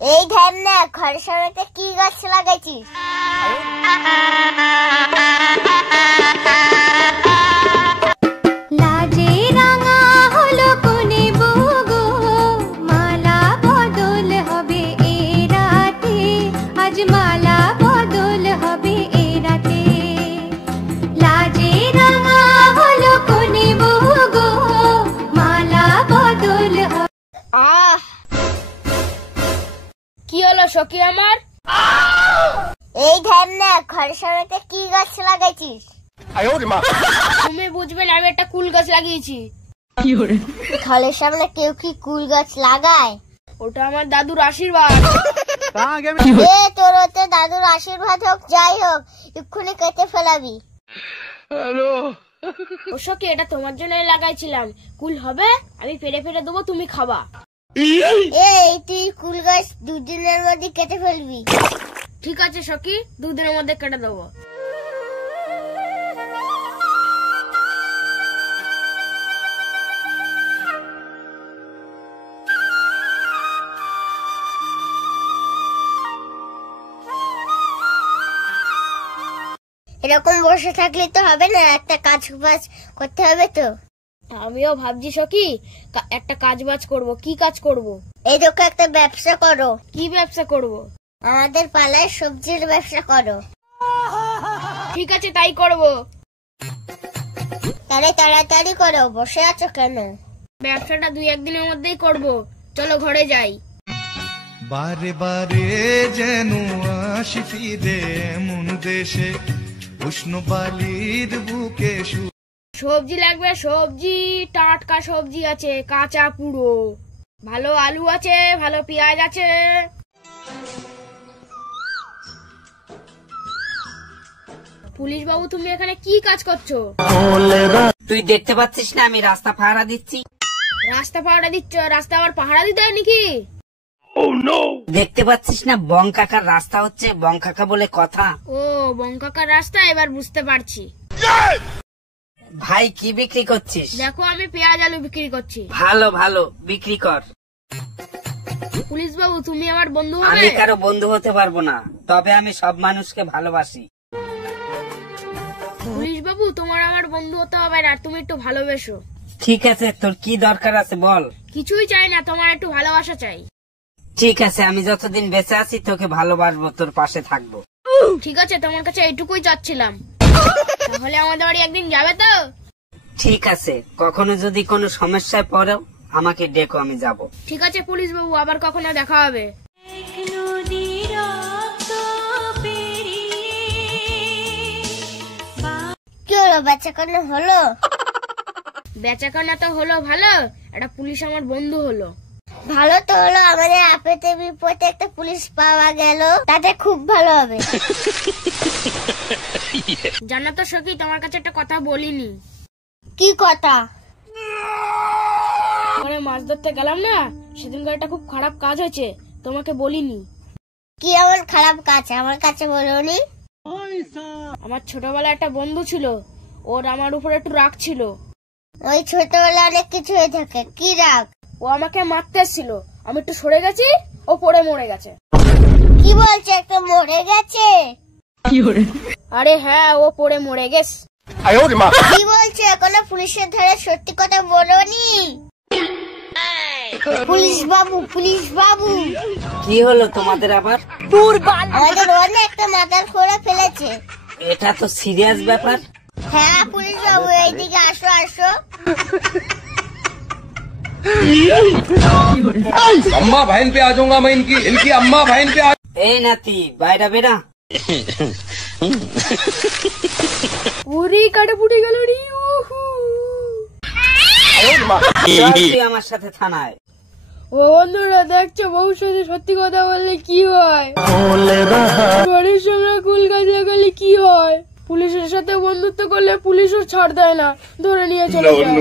এই ধ্যান না, ঘরের সামনে কি গাছ লাগাইছিস? লাজে রাঙা হলো কোনে বগো, মালা বদল হবে এ রাতে, আজ মালা বদল হবে এ রাতে। লাজে রাঙা হলো কোনে বগো, মালা বদল হবে। কি হলো সখী আমার? এই ধ্যান না, ঘরের সামনে কি গাছ লাগাইছিস? তুমি বুঝবে না, আমি একটা কুল গাছ লাগিয়েছি। ঘরের সামনে কেউ কি কুল গাছ লাগায়? ওটা আমার দাদুর আশীর্বাদ। তোর ওতে দাদুর আশীর্বাদ হোক যাই হোক, এক্ষুনি কেটে ফেলাবি। ও সখী, এটা তোমার জন্যই লাগাইছিলাম। কুল হবে, আমি ফেরে ফেরে দেবো, তুমি খাবা। এই তুই কুল গাছ দুদিনের মধ্যে কেটে ফেলবি। ঠিক আছে সখী, দুদিনের মধ্যে কেটে দেবো। এরকম বসে থাকলে তো হবে না, একটা কাজ বাজ করতে হবে তো। আমিও ভাবছি সখী, একটা কাজ বাজ করবো। কি কাজ করব? এই দেখো, একটা ব্যবসা করো। কি ব্যবসা করব? আমাদের পালায় সবজির ব্যবসা করো। ঠিক আছে, তাই করব। তাহলে তাড়াতাড়ি করো, বসে আছো কেন? ব্যবসাটা 2-1 দিনের মধ্যেই করব। চলো ঘরে যাই। বারে বারে যেন আসি ফিরে এমন দেশে, উষ্ণ বালির বুকে। সবজি লাগবে, সবজি টাটকা সবজি আছে, কাঁচা পুরো। ভালো আলু আছে, ভালো পেঁয়াজ আছে। পুলিশ বাবু, তুমি এখানে কি কাজ করছো? তুই দেখতে পাচ্ছিস না আমি রাস্তা পাহারা দিচ্ছি? রাস্তা পাহারা দিচ্ছ? রাস্তা আবার পাহারা দিতে হয় নাকি? দেখতে পাচ্ছিস না বং কাকার রাস্তা হচ্ছে, বং কাকা বলে কথা। ও, বঙ্কাকার রাস্তা, এবার বুঝতে পারছি। ভাই কি বিক্রি করছিস? দেখো, আমি পেঁয়াজ আলু বিক্রি করছি। ভালো ভালো বিক্রি কর। পুলিশ বাবু, তুমি আমার বন্ধু হবে? আমি কারো বন্ধু হতে পারবো না, তবে আমি সব মানুষকে ভালোবাসি। পুলিশ বাবু, তোমার আমার বন্ধু হতে হবে না, তুমি একটু ভালোবেসো। ঠিক আছে, তোর কি দরকার আছে বল। কিছুই চাই না, তোমার একটু ভালোবাসা চাই। ঠিক আছে, আমি যতদিন বেঁচে আছি তোকে ভালোবাসবো, তোর পাশে থাকবো। ঠিক আছে, তোমার কাছে এইটুকুই চাচ্ছিলাম। তাহলে আমাদের বাড়ি একদিন যাবে তো? ঠিক আছে, কখনো যদি কোনো সমস্যায় পড়ো আমাকে ডেকো, আমি যাব। ঠিক আছে পুলিশ বাবু, আবার কখনো দেখা হবে। কি হলো, বেচাকেনা হলো? বেচাকেনা তো হলো ভালো, একটা পুলিশ আমার বন্ধু হলো। ভালো তো হলো, আমাদের আপেতে বিপদে একটা পুলিশ পাওয়া গেল, তাতে খুব ভালো হবে। জানো তো সখী, তোমার কাছে একটা কথা বলিনি। কি কথা? মানে মাছ ধরতে গেলাম না, সেদিনকার একটা খুব খারাপ কাজ হয়েছে, তোমাকে বলিনি। কি এমন খারাপ কাজ আমার কাছে বলোনি? আমার ছোটবেলায় একটা বন্ধু ছিল, ওর আমার উপর একটু রাগ ছিল। ওই ছোটবেলায় অনেক কিছু হয়ে থাকে, কি রাগ? ও আমাকে মারতে এসেছিল, আমি একটু সরে গেছি, ও পড়ে মরে গেছে। কি বলছে, একটা মরে গেছে? আরে হ্যাঁ, ও পড়ে মরে গেছে। কি বলছে, এখনো পুলিশের ধরে সত্যি কথা বলোনি? পুলিশ বাবু, পুলিশ বাবু, কি হলো তোমাদের আবার? আমাদের অনেক একটা মাথার খোড়া ফেলেছে। এটা তো সিরিয়াস ব্যাপার। হ্যাঁ পুলিশ বাবু, এইদিকে আসো আসো। अम्मा बहन पे आ जाऊंगा मैं, इनकी अम्मा बहन पे आ। এই নাতি বাইরে বেরা। পুরি কাটে ফুটে গেল রে। চল তুই আমার সাথে থানায়। ও বন্ধুরা, দেখছো বউর সাথে সত্যি কথা বললে কি হয়, বাড়ির সামনে কুল গাছ লাগালে কি হয়, পুলিশের সাথে বন্ধুত্ব করলে পুলিশও ছাড় দেয় না, ধরে নিয়ে চলে যায়।